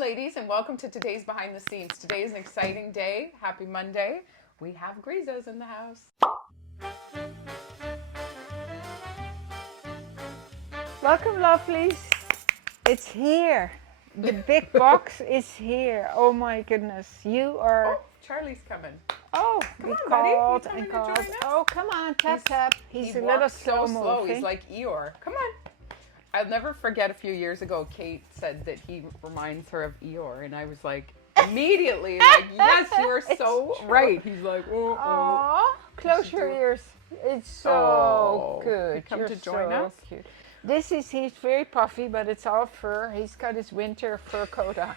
ladies, and welcome to today's Behind the Scenes. Today is an exciting day. Happy Monday. We have Grizas in the house. Welcome, lovelies. It's here. The big box is here. Oh my goodness. You are... Oh, Charlie's coming. Oh, Come we on, called buddy. You and coming to called. join us? Oh, come on, tap tap. He's a little slow moving. He's like Eeyore. Come on. I'll never forget a few years ago, Kate said that he reminds her of Eeyore, and I was like, immediately, like, yes, you are so right. He's like, oh, oh. Close your ears. It's so good. Come You're to join so us. Cute. He's very puffy, but it's all fur. He's got his winter fur coat on.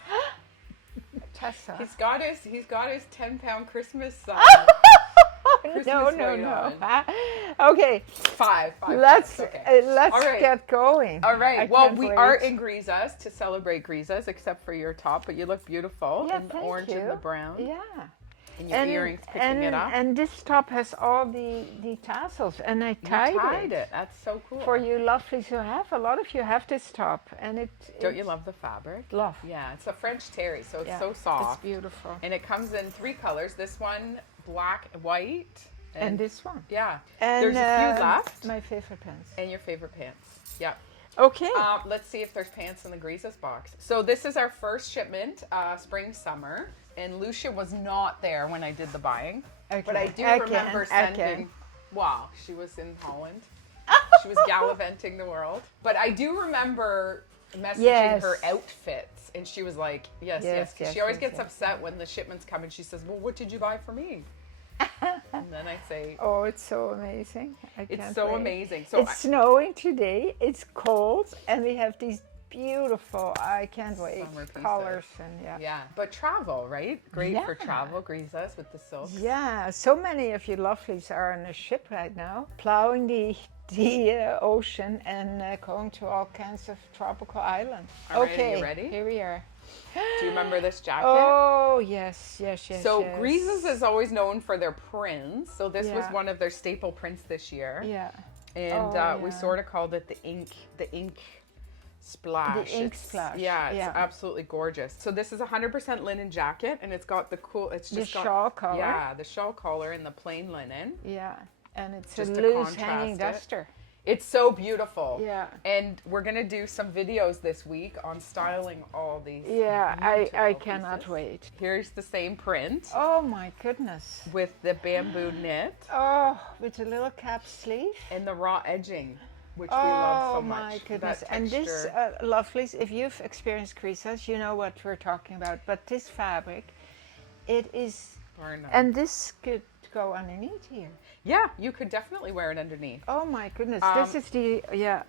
Tessa. He's got his 10-pound Christmas No. Okay. Five. Let's okay. Let's get going. All right. Well, we wait. are in Grizas to celebrate Grizas, except for your top, but you look beautiful Yeah, in the thank orange you. and the brown. Yeah. And your earrings picking it up. And this top has all the tassels, and I tied it. That's so cool. For you lovelies who have, a lot of you have this top, and Don't you love the fabric? Love. Yeah, it's a French terry, so it's so soft. It's beautiful. And it comes in 3 colors. This one, black, white. And this one. Yeah. And there's a few left. My favorite pants. And your favorite pants. Yeah. Okay. Let's see if there's pants in the Grizas box. So this is our first shipment, spring, summer. And Lousje was not there when I did the buying. Okay. But I do remember sending... Wow, she was in Holland. She was gallivanting the world. But I do remember messaging her outfits. And she was like, yes. She always gets upset when the shipments come and she says, well, what did you buy for me? And then I say, oh, it's so amazing. It's so amazing. So it's snowing today. It's cold. And we have these beautiful, I can't wait, colors. And yeah. But travel, right? Great for travel, Grizas with the silks. Yeah. So many of you lovelies are on a ship right now, plowing the ocean and going to all kinds of tropical islands. All right, are you ready? Here we are. Do you remember this jacket? Oh, yes. So Grizas is always known for their prints. So this was one of their staple prints this year. Yeah. And we sort of called it the ink splash. The ink splash. Yeah, it's absolutely gorgeous. So this is a 100% linen jacket, and it's got the cool, shawl collar. Yeah, the shawl collar and the plain linen. Yeah, and it's just a loose hanging duster. It's so beautiful. Yeah. And we're going to do some videos this week on styling all these. Yeah, I cannot wait. Here's the same print. Oh my goodness. With the bamboo knit. Oh, with a little cap sleeve. And the raw edging, which we love so much. Oh my goodness. And this, lovelies, if you've experienced Grizas, you know what we're talking about. But this fabric, it is... And this could go underneath here. Yeah, you could definitely wear it underneath. Oh my goodness, this is the, yeah.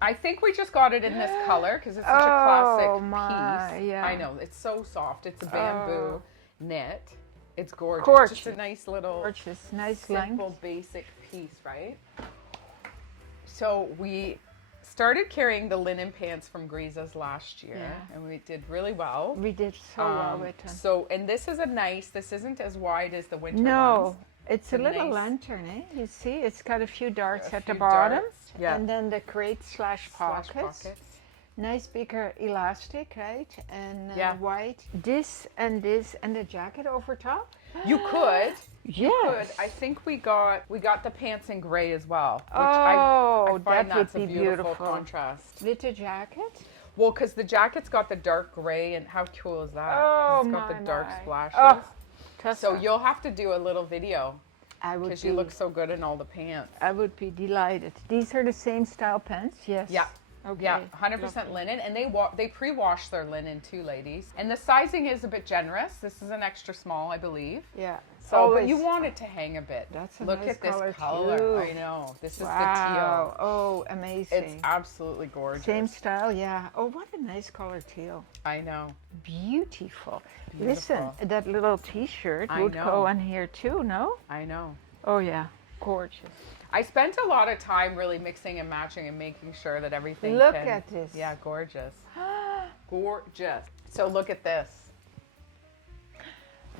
I think we just got it in this color because it's such a classic piece. Yeah. I know, it's so soft. It's a bamboo knit. It's gorgeous. Gorgeous. Just a nice little, nice simple, basic piece, right? So we started carrying the linen pants from Grizas last year, and we did really well. We did so well with them. So, and this is this isn't as wide as the winter ones. It's a little lantern, eh? You see, it's got a few darts at the bottom, and then the crate slash pockets. Nice bigger elastic, right? And white. This and the jacket over top. You could. Yes. I think we got the pants in gray as well. Which I find that's would a be beautiful contrast. With the jacket? Well, because the jacket's got the dark gray, and how cool is that? Oh, it's got the dark splashes. Oh, so you'll have to do a little video. I would. Because you look so good in all the pants. I would be delighted. These are the same style pants, yes. Yeah. Okay. Yeah, 100% linen, and they pre-wash their linen too, ladies. And the sizing is a bit generous. This is an extra small, I believe. Yeah. So, but you want it to hang a bit. That's a Look nice at this color color. too. I know. This is the Wow. teal. Oh, amazing. It's absolutely gorgeous. Same style, yeah. Oh, what a nice color teal. I know. Beautiful. Listen, that little T-shirt would go on here too, no? I know. Oh yeah, gorgeous. I spent a lot of time really mixing and matching and making sure that everything Look at this. Yeah, gorgeous. Gorgeous. So look at this.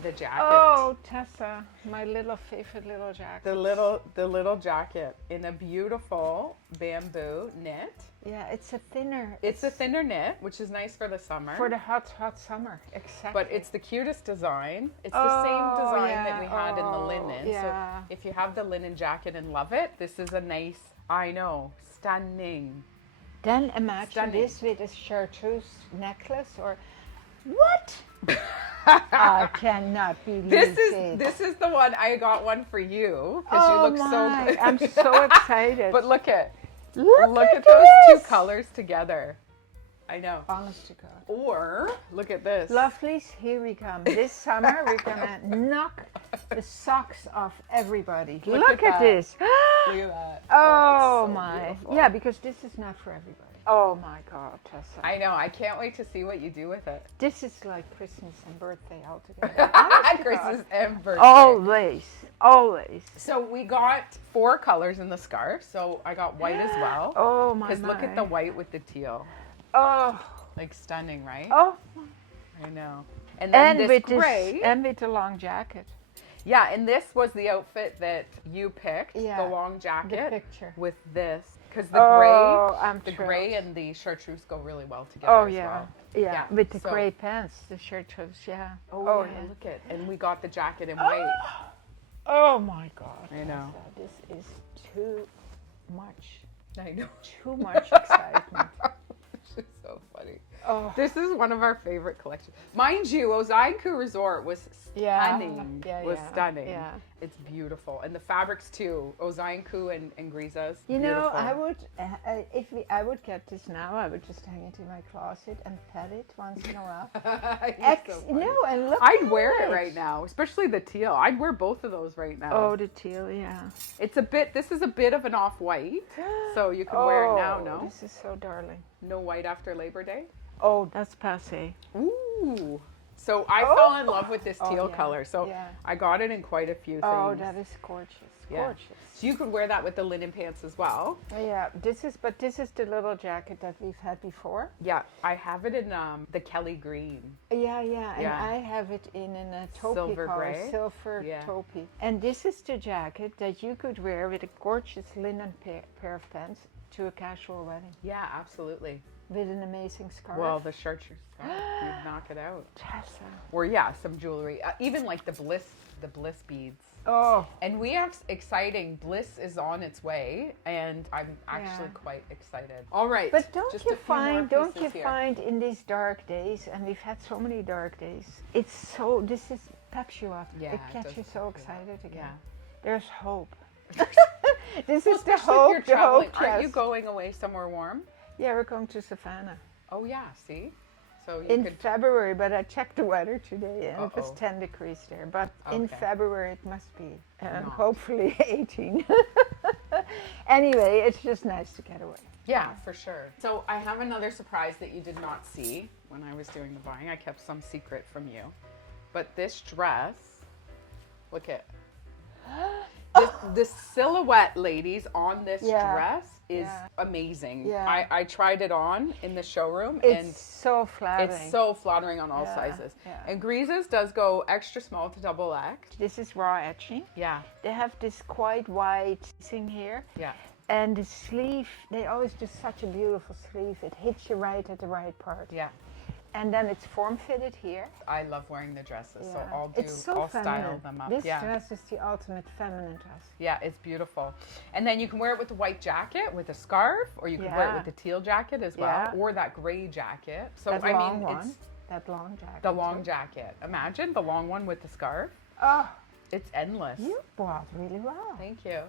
The jacket. Oh, Tessa, my little favorite little jacket. The little jacket in a beautiful bamboo knit. Yeah, it's a thinner. It's a thinner knit, which is nice for the summer. For the hot summer, exactly. But it's the cutest design. It's the same design that we had in the linen. Yeah. So if you have the linen jacket and love it, this is a nice, I know, stunning. Then imagine this with a chartreuse necklace or what? I cannot believe it. This is the one. I got one for you because you look so good. I'm so excited. But look at this. those two colors together. I know. Honest to God. Or look at this. Lovelies, here we come. This summer we're gonna knock the socks off everybody. Look at this. Look at that. Oh so my. beautiful. Yeah, because this is not for everybody. Oh my God, Tessa. I know. I can't wait to see what you do with it. This is like Christmas and birthday all together. Christmas and birthday. Always. So we got 4 colors in the scarf. So I got white as well. Oh my. Because look at the white with the teal. Oh. Like stunning, right? Oh. I know. And then this with gray. and with the long jacket. Yeah, and this was the outfit that you picked. Yeah. The long jacket. The picture. With this. Because the thrilled. gray and the chartreuse go really well together as well. Yeah, with the gray pants, the chartreuse, yeah. Oh yeah, look at, and we got the jacket in white. Oh my God. I know. This is too much. I know. Too much excitement. This is so funny. Oh. This is one of our favorite collections. Mind you, Ozainku Resort was stunning. Stunning. Yeah. It's beautiful. And the fabrics too. Ozainku and Grizas. You know, beautiful. I would, I would get this now, I would just hang it in my closet and pet it once in a while. And look. I'd wear it right now, especially the teal. I'd wear both of those right now. Oh, the teal, yeah. This is a bit of an off-white, so you can wear it now, no? This is so darling. No white after Labor Day? Oh, that's passé. Ooh. So I fell in love with this teal color. So I got it in quite a few things. Oh, that is gorgeous. Gorgeous. So you could wear that with the linen pants as well. Yeah, this is the little jacket that we've had before. Yeah, I have it in the Kelly green. Yeah, and I have it in a taupey Silver color, gray. silver taupey. And this is the jacket that you could wear with a gorgeous linen pair of pants to a casual wedding. Yeah, absolutely. With an amazing scarf. Well, the chartreuse scarf, you'd knock it out. Tessa. Or some jewelry, even like the bliss beads. Oh. And we have exciting. Bliss is on its way, and I'm actually quite excited. All right. But don't you find in these dark days, and we've had so many dark days, this is peps you up. Yeah, it gets you so excited again. Yeah. There's hope. This is the hope. The hope. Aren't you going away somewhere warm? Yeah, we're going to Savannah. Oh yeah, see? So you in February, but I checked the weather today and it was 10 degrees there. But in February it must be, hopefully 18. Anyway, it's just nice to get away. Yeah, for sure. So I have another surprise that you did not see when I was doing the buying. I kept some secret from you. But this dress, look at the silhouette, ladies, on this dress is amazing. Yeah. I tried it on in the showroom. It's so flattering. It's so flattering on all sizes. Yeah. And Grizas does go extra small to double X. This is raw etching. Yeah. They have this quite wide thing here. Yeah. And the sleeve, they always do such a beautiful sleeve. It hits you right at the right part. Yeah. And then it's form-fitted here. I love wearing the dresses, so I'll style them up. This dress is the ultimate feminine dress. Yeah, it's beautiful. And then you can wear it with the white jacket, with a scarf, or you can wear it with the teal jacket as well, or that gray jacket. So that long jacket. The long jacket. Imagine the long one with the scarf. Oh, it's endless. You bought really well. Thank you.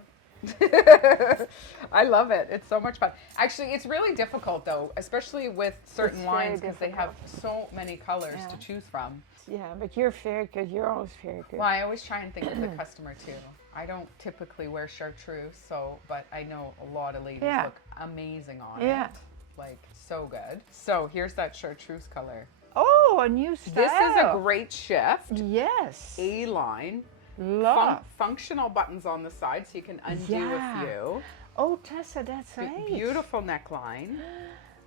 I love it. It's so much fun. Actually, it's really difficult though, especially with certain lines because they have so many colors to choose from. Yeah, but you're very good. You're always very good. Well, I always try and think of the customer too. I don't typically wear chartreuse, but I know a lot of ladies look amazing on it. Like so good. So here's that chartreuse color. Oh, a new style. This is a great shift. Yes. A-line. Functional buttons on the side so you can undo a few. Oh, Tessa, that's right. Beautiful neckline.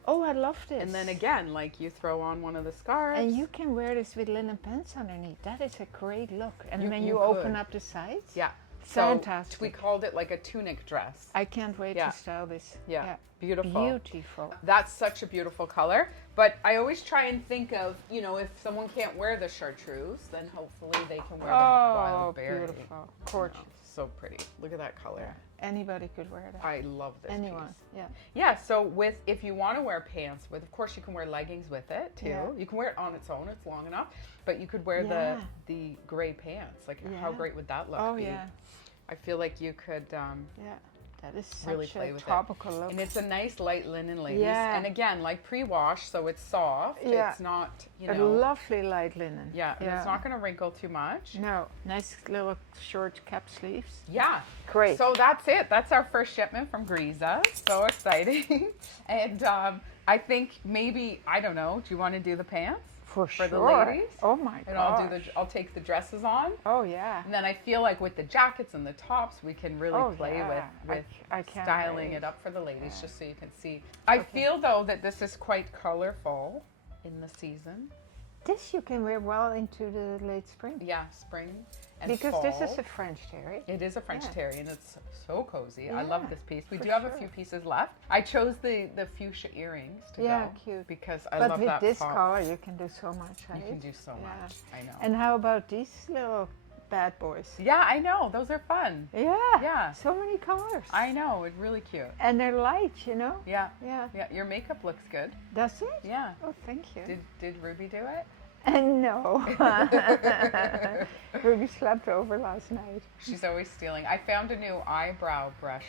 Oh, I love this. And then again, like you throw on one of the scarves. And you can wear this with linen pants underneath. That is a great look. And then you open up the sides. Yeah. Fantastic. So we called it like a tunic dress. I can't wait to style this. Yeah. Beautiful. Beautiful. That's such a beautiful color. But I always try and think of, you know, if someone can't wear the chartreuse, then hopefully they can wear the wild berry. Beautiful. Gorgeous. So pretty. Look at that color. Yeah. Anybody could wear that. I love this Anyone. piece. Yeah. Yeah, so if you want to wear pants with, of course you can wear leggings with it too. Yeah. You can wear it on its own, it's long enough. But you could wear the gray pants. Like how great would that look? Oh yeah. I feel like you could that is such really play a with topical look. And it's a nice light linen, ladies. Yeah. And again, like pre-wash, so it's soft. Yeah. It's not, you a know. lovely light linen. Yeah, and it's not going to wrinkle too much. No, nice little short cap sleeves. Yeah. Great. So that's it. That's our first shipment from Grizas. So exciting. And I think maybe, I don't know, do you want to do the pants? For the ladies? Oh my god. And I'll take the dresses on. Oh yeah. And then I feel like with the jackets and the tops, we can really play with styling it up for the ladies, just so you can see. I feel though that this is quite colorful in the season. This you can wear well into the late spring. Yeah, spring and because fall. this is a French terry. It is a French terry, and it's so cozy. I love this piece. We do have a few pieces left. I chose the fuchsia earrings to go. Cute. Because I love that But with this pop. color, you can do so much, right? You can do so much. I know. And how about these little bad boys? Yeah, I know. Those are fun. Yeah. Yeah. So many colors. I know. It's really cute. And they're light, you know? Yeah. Yeah. Yeah. Your makeup looks good. Does it? Yeah. Oh, thank you. Did Ruby do it? No. Ruby slept over last night. She's always stealing. I found a new eyebrow brush.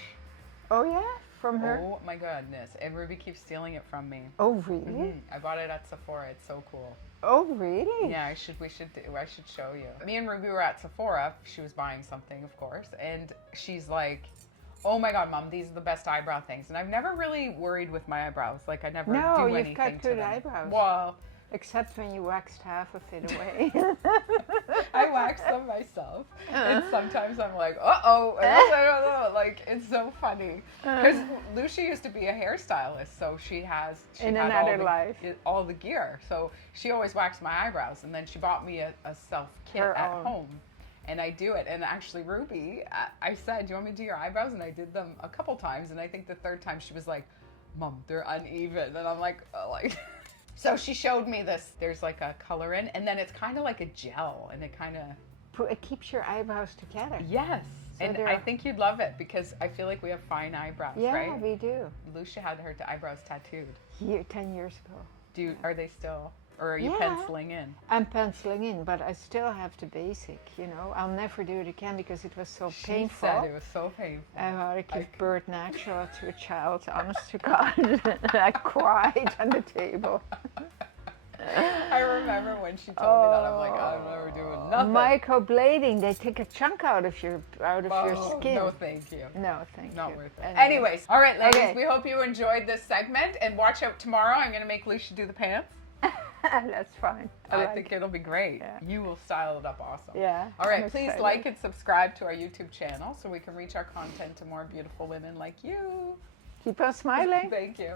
Oh yeah? From her? Oh my goodness. And Ruby keeps stealing it from me. Oh really? I bought it at Sephora. It's so cool. Oh really? Yeah, I should show you. Me and Ruby were at Sephora. She was buying something, of course, and she's like, "Oh my God, Mom, these are the best eyebrow things." And I've never really worried with my eyebrows. Like I never do anything to them. No, you've got good eyebrows. Well, except when you waxed half of it away. I wax them myself, and sometimes I'm like, uh-oh, like it's so funny because Lousje used to be a hairstylist, so she had all the gear, so she always waxed my eyebrows, and then she bought me a self kit at home, and I do it. And actually, Ruby, I said, "Do you want me to do your eyebrows?" And I did them a couple times, and I think the third time she was like, "Mom, they're uneven," and I'm like, "Oh, like." So she showed me this. There's like a color in, and then it's kind of like a gel, and it kind of... It keeps your eyebrows together. Yes. So and I think you'd love it because I feel like we have fine eyebrows, right? Yeah, we do. Lousje had her eyebrows tattooed. 10 years ago. Are they still... Or are you penciling in? I'm penciling in, but I still have the basic, you know. I'll never do it again because it was so painful. She said it was so painful. I want to give birth natural to a child, honest to God. I cried on the table. I remember when she told me that, I'm like, I'm never doing nothing. Microblading, they take a chunk out of your skin. No, thank you. No, thank you. Not worth it. Anyways, all right, ladies, we hope you enjoyed this segment, and watch out tomorrow. I'm going to make Lousje do the pants. That's fine. I think it'll be great. Yeah. You will style it up awesome. Yeah. All right, please like and subscribe to our YouTube channel so we can reach our content to more beautiful women like you. Keep on smiling. Thank you.